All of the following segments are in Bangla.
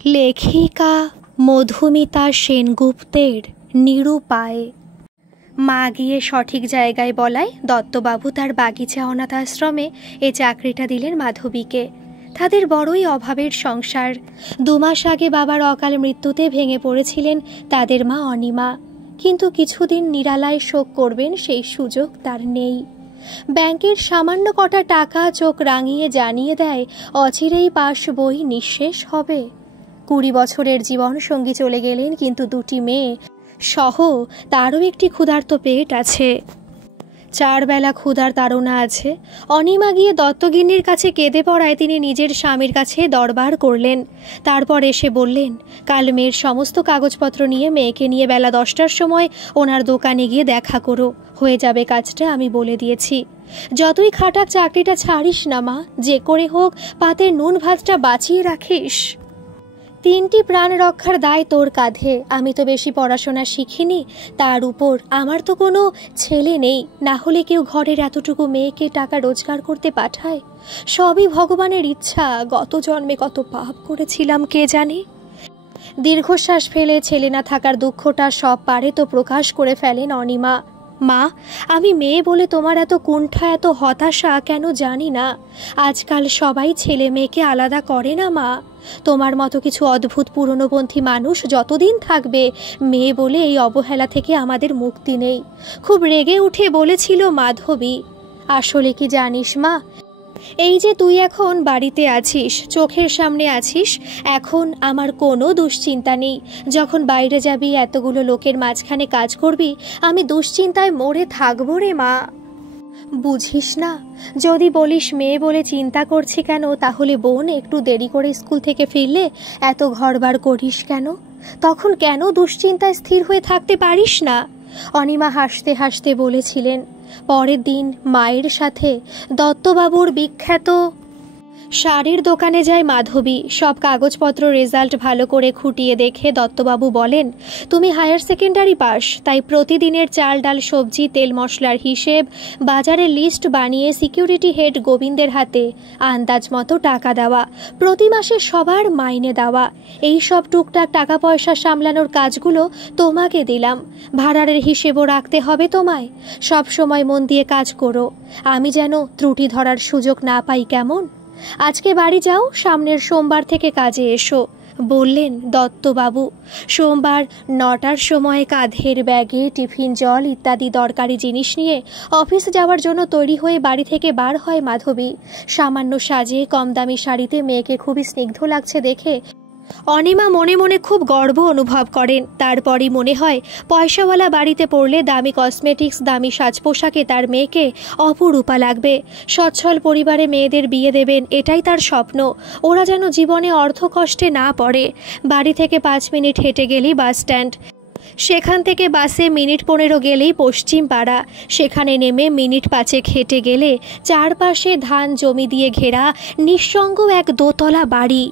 লেখিকা মধুমিতা সেনগুপ্তের নিরুপায়। মা গিয়ে সঠিক জায়গায় বলায় দত্তবাবু তার বাগিচা অনাথ আশ্রমে এ চাকরিটা দিলেন মাধবীকে। তাদের বড়ই অভাবের সংসার। 2 মাস আগে বাবার অকাল মৃত্যুতে ভেঙে পড়েছিলেন তাদের মা অনিমা, কিন্তু কিছুদিন নিরালায় শোক করবেন সেই সুযোগ তার নেই। ব্যাংকের সামান্য কটা টাকা চোখ রাঙিয়ে জানিয়ে দেয় অচিরেই পাশ বই নিঃশেষ হবে। 20 বছরের জীবন সঙ্গী চলে গেলেন, কিন্তু 2টি মেয়ে সহ তারও একটি ক্ষুধার্ত পেট আছে। 4 বেলা ক্ষুধার তাড়না আছে। অনিমা গিয়ে দত্তগিন্নির কাছে কেঁদে পড়ায় তিনি নিজের স্বামীর কাছে দরবার করলেন। তারপর এসে বললেন, কাল মেয়ের সমস্ত কাগজপত্র নিয়ে মেয়েকে নিয়ে বেলা 10টার সময় ওনার দোকানে গিয়ে দেখা করো, হয়ে যাবে কাজটা, আমি বলে দিয়েছি। যতই খাটাক চাকরিটা ছাড়িস না মা, যে করে হোক পাতের নুন ভাতটা বাঁচিয়ে রাখিস। 3টি প্রাণ রক্ষার দায় তোর কাঁধে। আমি তো বেশি পড়াশোনা শিখিনি, তার উপর আমার তো কোনো ছেলে নেই, না হলে কেউ ঘরের এতটুকু মেয়েকে টাকা রোজগার করতে পাঠায়? সবই ভগবানের ইচ্ছা। গত জন্মে কত পাপ করেছিলাম কে জানে। দীর্ঘশ্বাস ফেলে ছেলে না থাকার দুঃখটা সব পারে তো প্রকাশ করে ফেলেন অনিমা। মা, আমি মেয়ে বলে তোমার এত কুণ্ঠা, এত হতাশা কেন জানি না। আজকাল সবাই ছেলে মেয়েকে আলাদা করে না মা। তোমার মতো কিছু অদ্ভুত পুরনোপন্থী মানুষ যতদিন থাকবে, মেয়ে বলে এই অবহেলা থেকে আমাদের মুক্তি নেই। খুব রেগে উঠে বলেছিল মাধবী, আসলে কি জানিস মা, এই যে তুই এখন বাড়িতে আছিস, চোখের সামনে আছিস, এখন আমার কোনো দুশ্চিন্তা নেই। যখন বাইরে যাবি, এতগুলো লোকের মাঝখানে কাজ করবি, আমি দুশ্চিন্তায় মরে থাকবো রে মা। বুঝিস না? যদি বলিস মেয়ে বলে চিন্তা করছি কেন, তাহলে বোন একটু দেরি করে স্কুল থেকে ফিরলে এত ঘরবার করিস কেন? তখন কেন দুশ্চিন্তায় স্থির হয়ে থাকতে পারিস না? অনিমা হাসতে হাসতে বলেছিলেন। পরের দিন মায়ের সাথে দত্তবাবুর বিখ্যাত শাড়ির দোকানে যায় মাধবী। সব কাগজপত্র রেজাল্ট ভালো করে খুঁটিয়ে দেখে দত্তবাবু বলেন, তুমি হায়ার সেকেন্ডারি পাস, তাই প্রতিদিনের চাল ডাল সবজি তেল মশলার হিসেব, বাজারের লিস্ট বানিয়ে সিকিউরিটি হেড গোবিন্দের হাতে আন্দাজ মতো টাকা দেওয়া, প্রতি মাসে সবার মাইনে দেওয়া, এই সব টুকটাক টাকা পয়সা সামলানোর কাজগুলো তোমাকে দিলাম। ভাড়ারের হিসেবও রাখতে হবে তোমায়। সব সময় মন দিয়ে কাজ করো, আমি যেন ত্রুটি ধরার সুযোগ না পাই, কেমন? আজকে বাড়ি যাও, সামনের সোমবার থেকে কাজে এসো, বললেন দত্তবাবু। সোমবার 9টার সময় কাঁধের ব্যাগে টিফিন, জল ইত্যাদি দরকারি জিনিস নিয়ে অফিস যাওয়ার জন্য তৈরি হয়ে বাড়ি থেকে বার হয় মাধবী। সামান্য সাজে কম দামি শাড়িতে মেয়েকে খুবই স্নিগ্ধ লাগছে দেখে অনিমা মনে মনে খুব গর্ব অনুভব করেন। তারপরই মনে হয় পয়সাওয়ালা বাড়িতে পড়লে দামি কসমেটিক্স, দামি সাজ পোশাকে তার মেয়েকে অপরূপা লাগবে। সচ্ছল পরিবারে মেয়েদের বিয়ে দেবেন, এটাই তার স্বপ্ন। ওরা যেন জীবনে অর্থকষ্টে না পড়ে। বাড়ি থেকে 5 মিনিট হেঁটে গেলেই বাস স্ট্যান্ড, সেখান থেকে বাসে মিনিট 15 গেলেই পশ্চিম পাড়া, সেখানে নেমে মিনিট 5 হেঁটে গেলে চারপাশে ধান জমি দিয়ে ঘেরা নিঃসঙ্গ এক দোতলা বাড়ি।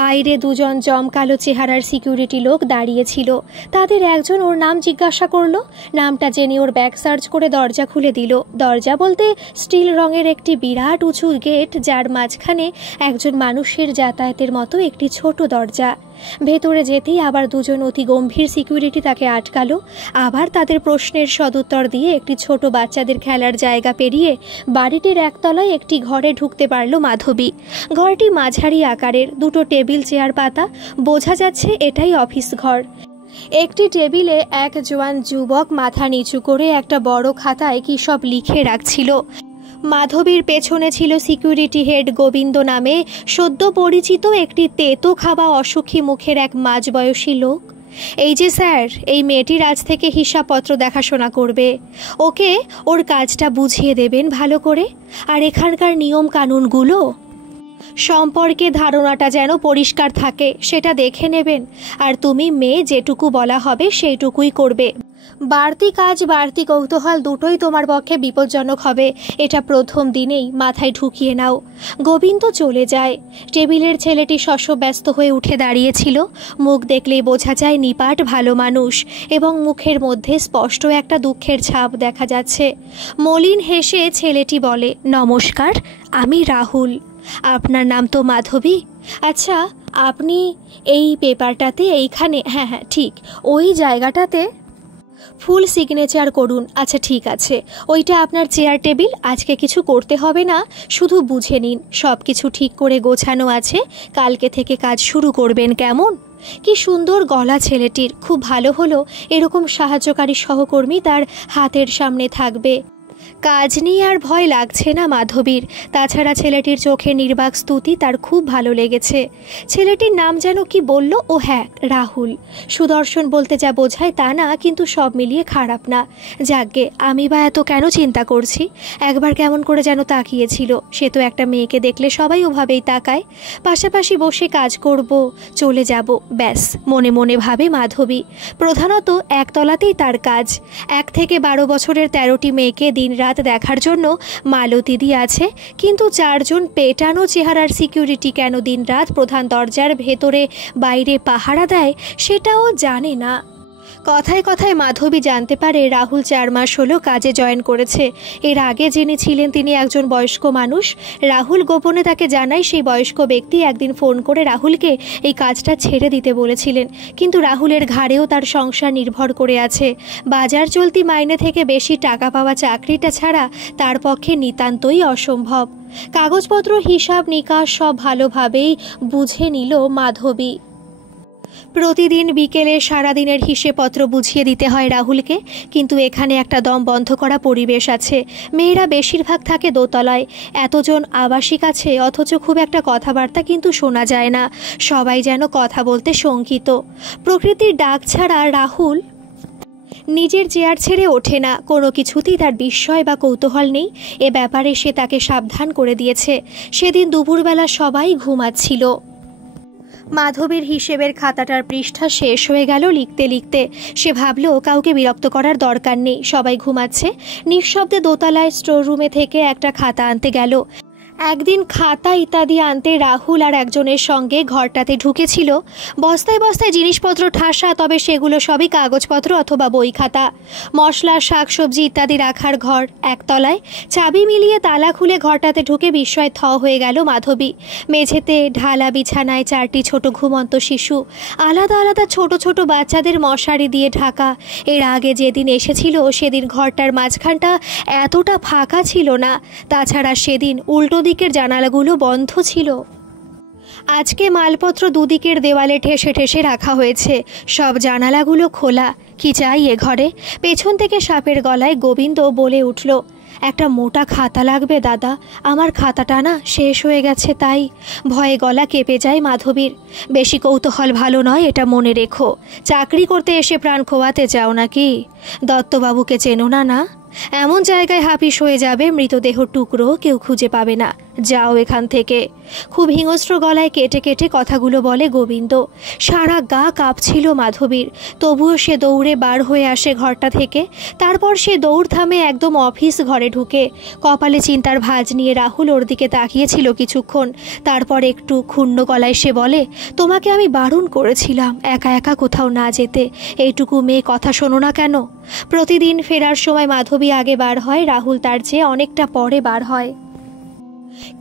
বাইরে 2জন জমকালো চেহারার সিকিউরিটি লোক দাঁড়িয়েছিল। তাদের একজন ওর নাম জিজ্ঞাসা করলো। নামটা জেনে ওর ব্যাগ সার্চ করে দরজা খুলে দিল। দরজা বলতে স্টিল রঙের একটি বিরাট উঁচু গেট, যার মাঝখানে একজন মানুষের যাতায়াতের মতো একটি ছোট দরজা। ভেতরে যেতেই আবার 2জন অতি গম্ভীর সিকিউরিটি তাকে আটকালো। আবার তাদের প্রশ্নের সদুত্তর দিয়ে একটি ছোট বাচ্চাদের খেলার জায়গা পেরিয়ে বাড়িটির একতলায় একটি ঘরে ঢুকতে পারল মাধবী। ঘরটি মাঝারি আকারের, 2টো টেবিল চেয়ার পাতা, বোঝা যাচ্ছে এটাই অফিস ঘর। একটি টেবিলে এক জোয়ান যুবক মাথা নিচু করে একটা বড় খাতায় কি সব লিখে রাখছিল। মাধবীর পেছনে ছিল সিকিউরিটি হেড গোবিন্দ নামে সদ্য পরিচিত একটি তেতো খাওয়া অসুখী মুখের এক মাঝবয়সী লোক। এই যে স্যার, এই মেয়েটির আজ থেকে হিসাবপত্র দেখাশোনা করবে, ওকে ওর কাজটা বুঝিয়ে দেবেন ভালো করে, আর এখানকার নিয়ম কানুনগুলো সম্পর্কে ধারণাটা যেন পরিষ্কার থাকে সেটা দেখে নেবেন। আর তুমি মেয়ে, যেটুকু বলা হবে সেইটুকুই করবে। বাড়তি কাজ, বাড়তি কৌতূহল দুটোই তোমার পক্ষে বিপজ্জনক হবে, এটা প্রথম দিনেই মাথায় ঢুকিয়ে নাও। গোবিন্দ চলে যায়। টেবিলের ছেলেটি শশব্যস্ত হয়ে উঠে দাঁড়িয়েছিল। মুখ দেখলেই বোঝা যায় নিপাট ভালো মানুষ, এবং মুখের মধ্যে স্পষ্ট একটা দুঃখের ছাপ দেখা যাচ্ছে। মলিন হেসে ছেলেটি বলে, নমস্কার, আমি রাহুল। আপনার নাম তো মাধবী? আচ্ছা, আপনি এই পেপারটাতে এইখানে, হ্যাঁ হ্যাঁ ঠিক ওই জায়গাটাতে ফুল সিগনেচার করুন। আচ্ছা ঠিক আছে, ওইটা আপনার চেয়ার টেবিল, আজকে কিছু করতে হবে না, শুধু বুঝে নিন সব কিছু ঠিক করে গোছানো আছে, কালকে থেকে কাজ শুরু করবেন, কেমন? কি সুন্দর গলা ছেলেটির, খুব ভালো হলো এরকম সাহায্যকারী সহকর্মী তার হাতের সামনে থাকবে। কাজ নিয়ে আর ভয় লাগছে না মাধবীর। তাছাড়া ছেলেটির চোখে নির্বাক স্তুতি তার খুব ভালো লেগেছে। ছেলেটির নাম যেন কি বলল? ও হ্যাঁ, রাহুল। সুদর্শন বলতে যা বোঝায় তা না, কিন্তু সব মিলিয়ে খারাপ না। যাকগে, আমি বা এত কেন চিন্তা করছি? একবার কেমন করে যেন তাকিয়েছিল। সে তো একটা মেয়েকে দেখলে সবাই ওভাবেই তাকায়। পাশাপাশি বসে কাজ করব, চলে যাব, ব্যাস মনে মনে ভাবে মাধবী। প্রধানত একতলাতেই তার কাজ। 1 থেকে 12 বছরের 13টি মেয়েকে দিনরাত দেখার জন্য মালতীদি আছে, কিন্তু 4 জন পেটানো চেহারার সিকিউরিটি কেন দিনরাত প্রধান দরজার ভেতরে বাইরে পাহারা দেয় সেটাও জানে না। কথায় কথায় মাধবী জানতে পারে রাহুল 4 মাস হলো কাজে জয়েন করেছে। এর আগে যিনি ছিলেন তিনি একজন বয়স্ক মানুষ। রাহুল গোপনে তাকে জানায় সেই বয়স্ক ব্যক্তি একদিন ফোন করে রাহুলকে এই কাজটা ছেড়ে দিতে বলেছিলেন, কিন্তু রাহুলের ঘাড়েও তার সংসার নির্ভর করে আছে। বাজার চলতি মাইনে থেকে বেশি টাকা পাওয়া চাকরিটা ছাড়া তার পক্ষে নিতান্তই অসম্ভব। কাগজপত্র, হিসাব নিকাশ সব ভালোভাবেই বুঝে নিল মাধবী। প্রতিদিন বিকেলে সারাদিনের হিসেবপত্র বুঝিয়ে দিতে হয় রাহুলকে, কিন্তু এখানে একটা দম বন্ধ করা পরিবেশ আছে। মেয়েরা বেশিরভাগ থাকে দোতলায়, এতজন আবাসিক আছে, অথচ খুব একটা কথাবার্তা কিন্তু শোনা যায় না। সবাই যেন কথা বলতে শঙ্কিত। প্রকৃতির ডাক ছাড়া রাহুল নিজের চেয়ার ছেড়ে ওঠে না। কোনো কিছুতেই তার বিস্ময় বা কৌতূহল নেই। এ ব্যাপারে সে তাকে সাবধান করে দিয়েছে। সেদিন দুপুরবেলা সবাই ঘুমাচ্ছিল। মাধবীর হিসেবের খাতাটার পৃষ্ঠা শেষ হয়ে গেল লিখতে লিখতে। সে ভাবল কাউকে বিরক্ত করার দরকার নেই, সবাই ঘুমাচ্ছে। নিঃশব্দে দোতলায় স্টোর রুমে থেকে একটা খাতা আনতে গেল। একদিন খাতা ইত্যাদি আনতে রাহুল আর একজনের সঙ্গে ঘরটাতে ঢুকেছিল। বস্তায় বস্তায় জিনিসপত্র ঠাসা, তবে সেগুলো সবই কাগজপত্র অথবা বই খাতা। মশলা, শাকসবজি ইত্যাদি রাখার ঘর একতলায়। চাবি মিলিয়ে তালা খুলে ঘরটাতে ঢুকে বিস্ময় থ হয়ে গেল মাধবী। মেঝেতে ঢালা বিছানায় 4টি ছোট ঘুমন্ত শিশু, আলাদা আলাদা ছোট ছোট বাচ্চাদের মশারি দিয়ে ঢাকা। এর আগে যেদিন এসেছিল সেদিন ঘরটার মাঝখানটা এতটা ফাঁকা ছিল না। তাছাড়া সেদিন উল্টো দিকের জানালাগুলো বন্ধ ছিল। আজকে মালপত্র দুদিকের দেওয়ালে ঠেসে ঠেসে রাখা হয়েছে, সব জানালাগুলো খোলা। কি চাই এ ঘরে? পেছন থেকে সাপের গলায় গোবিন্দ বলে উঠল, একটা মোটা খাতা লাগবে দাদা, আমার খাতাটা না শেষ হয়ে গেছে, তাই। ভয়ে গলা কেঁপে যায় মাধবীর। বেশি কৌতূহল ভালো নয়, এটা মনে রেখো। চাকরি করতে এসে প্রাণ খোয়াতে চাও নাকি? দত্তবাবুকে চেনো না? না, এমন জায়গায় হাপিস হয়ে যাবে মৃতদেহ টুকরো কেউ খুঁজে পাবে না, যাও এখান থেকে। খুব হিংস্র গলায় কেটে কেটে কথাগুলো বলে গোবিন্দ। সারা গা কাঁপছিল মাধবীর, তবুও সে দৌড়ে বার হয়ে আসে ঘরটা থেকে। তারপর সে দৌড় থামে একদম অফিস ঘরে ঢুকে। কপালে চিন্তার ভাঁজ নিয়ে রাহুল ওর দিকে তাকিয়েছিল কিছুক্ষণ। তারপর একটু ক্ষুণ্ণ গলায় সে বলে, তোমাকে আমি বারণ করেছিলাম একা একা কোথাও না যেতে, এইটুকু মেয়ে কথা শোনো না কেন? প্রতিদিন ফেরার সময় মাধবী আগে বার হয়, রাহুল তার চেয়ে অনেকটা পরে বার হয়।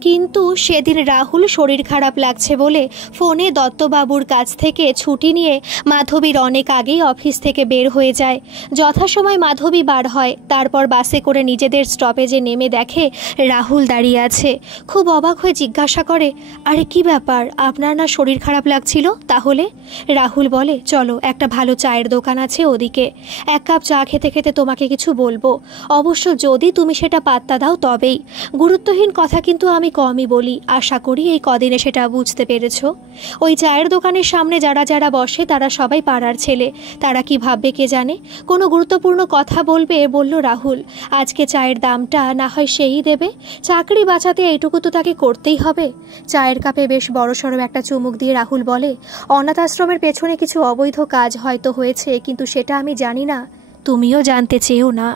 কিন্তু সেদিন রাহুল শরীর খারাপ লাগছে বলে ফোনে দত্তবাবুর কাছ থেকে ছুটি নিয়ে মাধবীর অনেক আগেই অফিস থেকে বের হয়ে যায়। যথাসময় মাধবী বার হয়। তারপর বাসে করে নিজেদের স্টপেজে নেমে দেখে রাহুল দাঁড়িয়ে আছে। খুব অবাক হয়ে জিজ্ঞাসা করে, আরে কি ব্যাপার, আপনার না শরীর খারাপ লাগছিল? তাহলে? রাহুল বলে, চলো একটা ভালো চায়ের দোকান আছে ওদিকে, 1 কাপ চা খেতে খেতে তোমাকে কিছু বলবো। অবশ্য যদি তুমি সেটা পাত্তা দাও তবেই। গুরুত্বহীন কথা কিন্তু আমি কমই বলি, আশা করি এই কদিনে সেটা বুঝতে পেরেছ। ওই চায়ের দোকানের সামনে যারা যারা বসে তারা সবাই পাড়ার ছেলে, তারা কি ভাববে কে জানে। কোনো গুরুত্বপূর্ণ কথা বলবে, বলল রাহুল। আজকে চায়ের দামটা না হয় সেই দেবে, চাকরি বাঁচাতে এইটুকু তো তাকে করতেই হবে। চায়ের কাপে বেশ বড়সড় একটা চুমুক দিয়ে রাহুল বলে, অনাথ আশ্রমের পেছনে কিছু অবৈধ কাজ হয়তো হয়েছে, কিন্তু সেটা আমি জানি না, তুমিও জানতে চেয়েও না।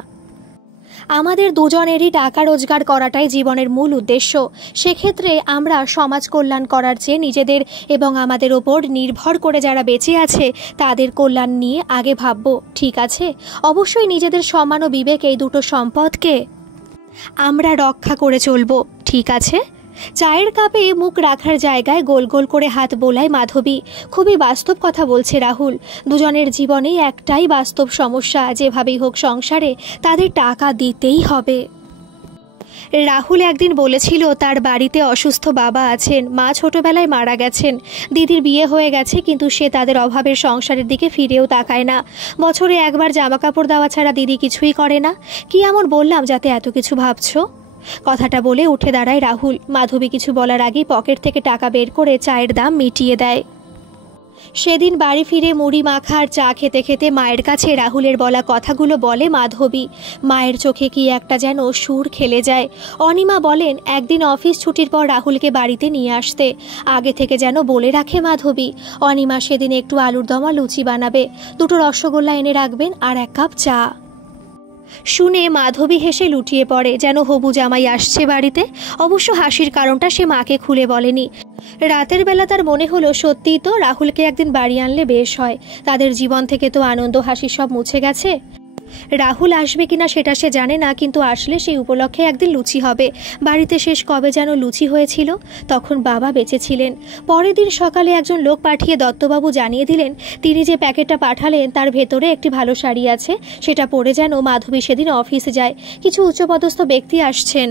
আমাদের দুজনেরই টাকা রোজগার করাটাই জীবনের মূল উদ্দেশ্য। সেক্ষেত্রে আমরা সমাজ কল্যাণ করার চেয়ে নিজেদের এবং আমাদের ওপর নির্ভর করে যারা বেঁচে আছে তাদের কল্যাণ নিয়ে আগে ভাবব, ঠিক আছে? অবশ্যই নিজেদের সম্মান ও বিবেক, এই দুটো সম্পদকে আমরা রক্ষা করে চলব, ঠিক আছে? চায়ের কাপে মুখ রাখার জায়গায় গোল গোল করে হাত বোলায় মাধবী। খুবই বাস্তব কথা বলছে রাহুল। দুজনের জীবনে একটাই বাস্তব সমস্যা, যেভাবেই হোক সংসারে তাদের টাকা দিতেই হবে। রাহুল একদিন বলেছিল তার বাড়িতে অসুস্থ বাবা আছেন, মা ছোটবেলায় মারা গেছেন, দিদির বিয়ে হয়ে গেছে, কিন্তু সে তাদের অভাবের সংসারের দিকে ফিরেও তাকায় না। বছরে একবার জামা কাপড় দেওয়া ছাড়া দিদি কিছুই করে না। কি এমন বললাম যাতে এত কিছু ভাবছো? কথাটা বলে উঠে দাঁড়ায় রাহুল। মাধবী কিছু বলার আগেই পকেট থেকে টাকা বের করে চায়ের দাম মিটিয়ে দেয়। সেদিন বাড়ি ফিরে মুড়ি মাখা আর চা খেতে খেতে মায়ের কাছে রাহুলের বলা কথাগুলো বলে মাধবী। মায়ের চোখে কি একটা যেন সুর খেলে যায়। অনিমা বলেন একদিন অফিস ছুটির পর রাহুলকে বাড়িতে নিয়ে আসতে। আগে থেকে যেন বলে রাখে মাধবী। অনিমা সেদিন একটু আলুর দমা লুচি বানাবে, 2টো রসগোল্লা এনে রাখবেন আর 1 কাপ চা। শুনে মাধবী হেসে লুটিয়ে পড়ে, যেন হবু জামাই আসছে বাড়িতে। অবশ্য হাসির কারণটা সে মাকে খুলে বলেনি। রাতের বেলা তার মনে হলো সত্যিই তো রাহুলকে একদিন বাড়ি আনলে বেশ হয়। তাদের জীবন থেকে তো আনন্দ হাসি সব মুছে গেছে। রাহুল আসবে কিনা সেটা সে জানে না, কিন্তু আসলে সেই উপলক্ষে একদিন লুচি হবে। বাড়িতে শেষ কবে যেন লুচি হয়েছিল, তখন বাবা বেঁচে ছিলেন। পরের দিন সকালে একজন লোক পাঠিয়ে দত্তবাবু জানিয়ে দিলেন তিনি যে প্যাকেটটা পাঠালেন তার ভেতরে একটি ভালো শাড়ি আছে, সেটা পরে যেন মাধবী সেদিন অফিসে যায়। কিছু উচ্চপদস্থ ব্যক্তি আসছেন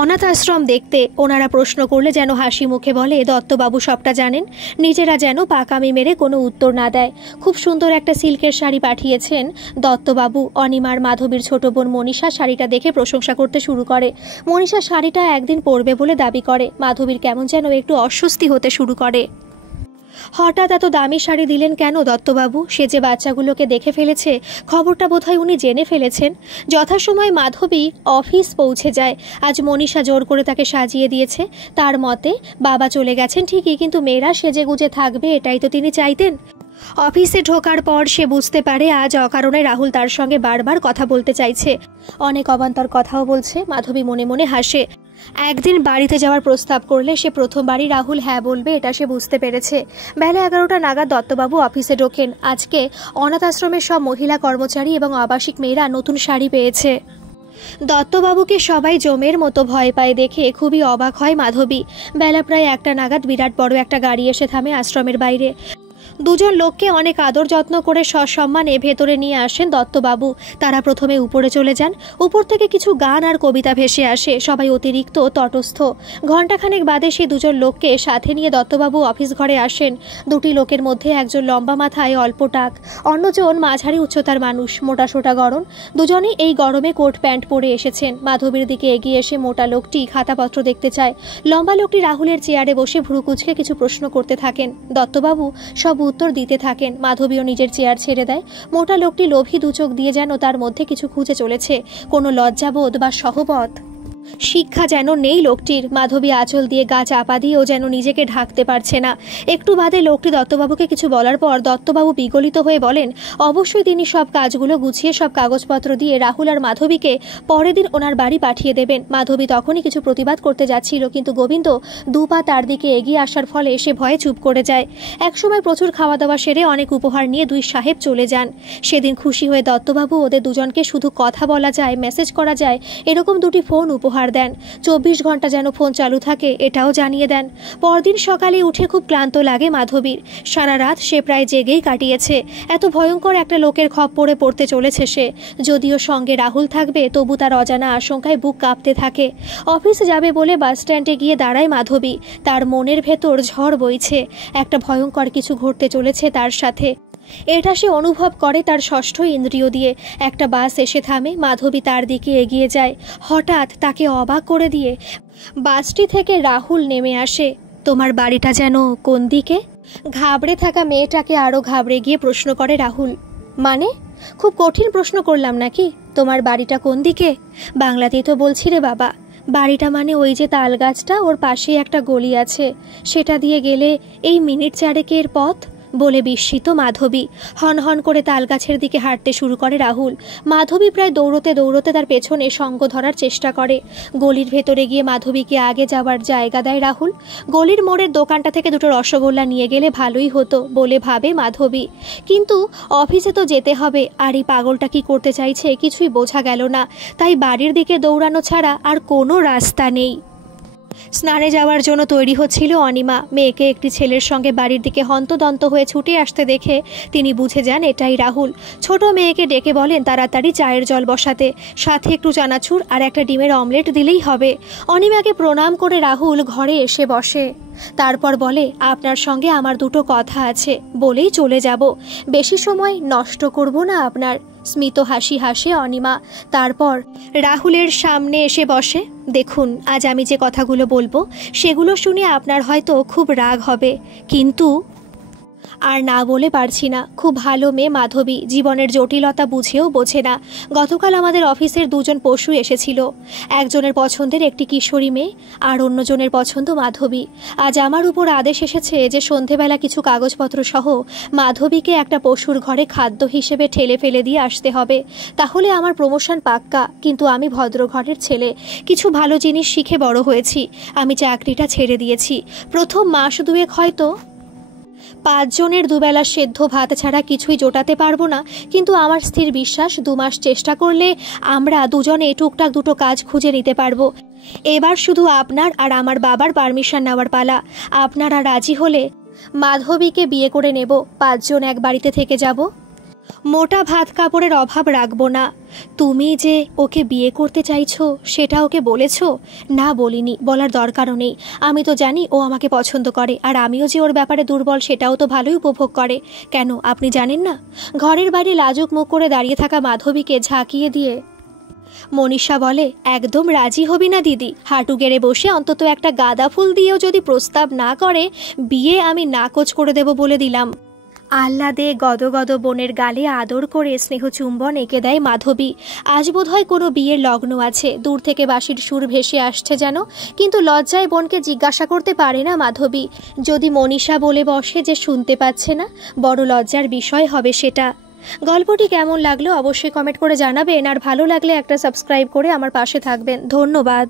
অনাথ আশ্রম দেখতে। ওনারা প্রশ্ন করলে যেন হাসি মুখে বলে দত্তবাবু সবটা জানেন, নিজেরা যেন পাকামি মেরে কোনো উত্তর না দেয়। খুব সুন্দর একটা সিল্কের শাড়ি পাঠিয়েছেন দত্তবাবু। অনিমার মাধবীর ছোট বোন মনীষা শাড়িটা দেখে প্রশংসা করতে শুরু করে। মনীষা শাড়িটা একদিন পরবে বলে দাবি করে। মাধবীর কেমন যেন একটু অস্বস্তি হতে শুরু করে। হঠাৎ এত দামি শাড়ি দিলেন কেন দত্তবাবু? সে যে বাচ্চাগুলোকে দেখে ফেলেছে, খবরটা বোধহয় উনি জেনে ফেলেছেন। যথাসময়ে মাধবী অফিস পৌঁছে যায়। আজ মনীষা জোর করে তাকে সাজিয়ে দিয়েছে। তার মতে বাবা চলে গেছেন ঠিকই, কিন্তু মেয়েরা সেজে গুজে থাকবে এটাই তো তিনি চাইতেন। অফিসে ঢোকার পর সে বুঝতে পারে আজ অকারণে রাহুল তার সঙ্গে বারবার কথা বলতে চাইছে, অনেক অবান্তর কথাও বলছে। মাধবী মনে মনে হাসে। একদিন বাড়িতে যাওয়ার প্রস্তাব করলে সে প্রথমবারই রাহুল হ্যাঁ বলবে, এটা সে বুঝতে পেরেছে। বেলা 11টা নাগাদ দত্তবাবু অফিসে ঢোকেন। আজকে অনাথ আশ্রমের সব মহিলা কর্মচারী এবং আবাসিক মেয়েরা নতুন শাড়ি পেয়েছে। দত্তবাবুকে সবাই জমের মতো ভয় পায় দেখে খুবই অবাক হয় মাধবী। বেলা প্রায় 1টা নাগাদ বিরাট বড় একটা গাড়ি এসে থামে আশ্রমের বাইরে। দুজন লোককে অনেক আদর যত্ন করে সসম্মানে ভেতরে নিয়ে আসেন দত্তবাবু। তারা প্রথমে উপরে চলে যান। উপর থেকে কিছু গান আর কবিতা ভেসে আসে। সবাই অতিরিক্ত তটস্থ। ঘণ্টাখানেক বাদে সেই দুজন লোককে সাথে নিয়ে দত্তবাবু অফিস ঘরে আসেন। 2টি লোকের মধ্যে একজন লম্বা মাথায় অল্প টাক, অন্যজন মাঝারি উচ্চতার মানুষ, মোটাসোটা গরম। দুজনেই এই গরমে কোট প্যান্ট পরে এসেছেন। মাধবীর দিকে এগিয়ে এসে মোটা লোকটি খাতাপত্র দেখতে চায়। লম্বা লোকটি রাহুলের চেয়ারে বসে ভ্রু কুঁচকে কিছু প্রশ্ন করতে থাকেন। দত্তবাবু সব উত্তর দিতে থাকেন। মাধবীও নিজের চেয়ার ছেড়ে দেয়। মোটা লোকটি লোভী দুচোখ দিয়ে যেন তার মধ্যে কিছু খুঁজে চলেছে, কোনো লজ্জাবোধ বা সহবত শিক্ষা যেন নেই লোকটির। মাধবী আঁচল দিয়ে গা চাপা দিয়েও যেন নিজেকে ঢাকতে পারছে না। একটু বাদে লোকটি দত্তবাবুকে কিছু বলার পর দত্তবাবু বিগলিত হয়ে বলেন অবশ্যই তিনি সব কাজগুলো গুছিয়ে সব কাগজপত্র দিয়ে রাহুল আর মাধবীকে পরের দিন ওনার বাড়ি পাঠিয়ে দেবেন। মাধবী তখনই কিছু প্রতিবাদ করতে যাচ্ছিল, কিন্তু গোবিন্দ 2 পা তার দিকে এগিয়ে আসার ফলে সে ভয়ে চুপ করে যায়। একসময় প্রচুর খাওয়া দাওয়া সেরে অনেক উপহার নিয়ে 2 সাহেব চলে যান। সেদিন খুশি হয়ে দত্তবাবু ওদের দুজনকে শুধু কথা বলা যায়, মেসেজ করা যায় এরকম 2টি ফোন উপহার দেন। 24 ঘন্টা যেন ফোন চালু থাকে এটাও জানিয়ে দেন। পরদিন সকালে উঠে খুব ক্লান্ত লাগে মাধবীর। সারা রাত সে প্রায় জেগেই কাটিয়েছে। এত ভয়ঙ্কর একটা লোকের খপ্পরে পড়তে চলেছে সে। যদিও সঙ্গে রাহুল থাকবে, তবু তার অজানা আশঙ্কায় বুক কাঁপতে থাকে। অফিসে যাবে বলে বাস স্ট্যান্ডে গিয়ে দাঁড়ায় মাধবী। তার মনের ভেতর ঝড় বইছে। একটা ভয়ঙ্কর কিছু ঘটতে চলেছে তার সাথে। এটা সে অনুভব করে তার ষষ্ঠ ইন্দ্রিয় দিয়ে। একটা বাস এসে থামে। মাধবী তার দিকে এগিয়ে যায়। হঠাৎ তাকে অবাক করে দিয়ে বাসটি থেকে রাহুল নেমে আসে। তোমার বাড়িটা যেন কোন দিকে? ঘাবড়ে থাকা মেয়েটাকে আরও ঘাবড়ে গিয়ে প্রশ্ন করে রাহুল। মানে? খুব কঠিন প্রশ্ন করলাম নাকি? তোমার বাড়িটা কোন দিকে? বাংলাতেই তো বলছি রে বাবা। বাড়িটা মানে ওই যে তাল গাছটা, ওর পাশেই একটা গলি আছে, সেটা দিয়ে গেলে এই মিনিট 4 পথ, বলে বিস্মিত মাধবী। হনহন করে তালগাছের দিকে হাঁটতে শুরু করে রাহুল। মাধবী প্রায় দৌড়তে দৌড়তে তার পেছনে সঙ্গ ধরার চেষ্টা করে। গলির ভেতরে গিয়ে মাধবীকে আগে যাওয়ার জায়গা দেয় রাহুল। গলির মোড়ের দোকানটা থেকে 2টো রসগোল্লা নিয়ে গেলে ভালোই হতো বলে ভাবে মাধবী, কিন্তু অফিসে তো যেতে হবে। আর এই পাগলটা কি করতে চাইছে কিছুই বোঝা গেল না। তাই বাড়ির দিকে দৌড়ানো ছাড়া আর কোনো রাস্তা নেই। স্নানে যাওয়ার জন্য তৈরি হচ্ছিল অনিমা। মেয়েকে একটি ছেলের সঙ্গে বাড়ির দিকে হন্তদন্ত হয়ে ছুটে আসতে দেখে তিনি বুঝে যান এটাই রাহুল। ছোট মেয়েকে ডেকে বলেন তাড়াতাড়ি চায়ের জল বসাতে, সাথে একটু চানাচুর আর একটা ডিমের অমলেট দিলেই হবে। অনিমাকে প্রণাম করে রাহুল ঘরে এসে বসে। তারপর বলে, আপনার সঙ্গে আমার দুটো কথা আছে, বলেই চলে যাব, বেশি সময় নষ্ট করব না আপনার। স্মিত হাসি হাসে অনিমা। তারপর রাহুলের সামনে এসে বসে। দেখুন, আজ আমি যে কথাগুলো বলবো সেগুলো শুনে আপনার হয়তো খুব রাগ হবে, কিন্তু আর না বলে পারছি না। খুব ভালো মেয়ে মাধবী, জীবনের জটিলতা বুঝেও বোঝে না। গতকাল আমাদের অফিসের দুজন পশু এসেছিল। একজনের পছন্দের একটি কিশোরী মেয়ে, আর অন্যজনের পছন্দ মাধবী। আজ আমার উপর আদেশ এসেছে যে সন্ধেবেলা কিছু কাগজপত্র সহ মাধবীকে একটা পশুর ঘরে খাদ্য হিসেবে ঠেলে ফেলে দিয়ে আসতে হবে, তাহলে আমার প্রমোশন পাক্কা। কিন্তু আমি ভদ্র ঘরের ছেলে, কিছু ভালো জিনিস শিখে বড় হয়েছি। আমি চাকরিটা ছেড়ে দিয়েছি। প্রথম মাস দুয়েক হয়তো 5 জনের দুবেলা সেদ্ধ ভাত ছাড়া কিছুই জোটাতে পারবো না, কিন্তু আমার স্থির বিশ্বাস 2 মাস চেষ্টা করলে আমরা দুজনে টুকটাক দুটো কাজ খুঁজে নিতে পারবো। এবার শুধু আপনার আর আমার বাবার পারমিশন নেওয়ার পালা। আপনারা রাজি হলে মাধবীকে বিয়ে করে নেব, 5 জন এক বাড়িতে থেকে যাব। মোটা ভাত কাপড়ের অভাব রাখবো না। তুমি যে ওকে বিয়ে করতে চাইছো সেটা ওকে বলেছো? না, বলিনি, বলার দরকারও নেই। আমি তো জানি ও আমাকে পছন্দ করে, আর আমিও যে ওর ব্যাপারে দুর্বল সেটাও তো ভালোই উপভোগ করে। কেন, আপনি জানেন না? ঘরের বাইরে লাজুক মুখ করে দাঁড়িয়ে থাকা মাধবীকে ঝাঁকিয়ে দিয়ে মনীষা বলে, একদম রাজি হবি না দিদি? হাঁটু গেড়ে বসে অন্তত একটা গাঁদা ফুল দিয়েও যদি প্রস্তাব না করে, বিয়ে আমি নাকচ করে দেব বলে দিলাম। আহ্লাদে গদগদ বোনের গালে আদর করে স্নেহ চুম্বন এঁকে দেয় মাধবী। আজ বোধহয় কোনো বিয়ের লগ্ন আছে। দূর থেকে বাঁশির সুর ভেসে আসছে যেন, কিন্তু লজ্জায় বোনকে জিজ্ঞাসা করতে পারে না মাধবী। যদি মনীষা বলে বসে যে শুনতে পাচ্ছে না, বড় লজ্জার বিষয় হবে সেটা। গল্পটি কেমন লাগলো অবশ্যই কমেন্ট করে জানাবেন, আর ভালো লাগলে একটা সাবস্ক্রাইব করে আমার পাশে থাকবেন। ধন্যবাদ।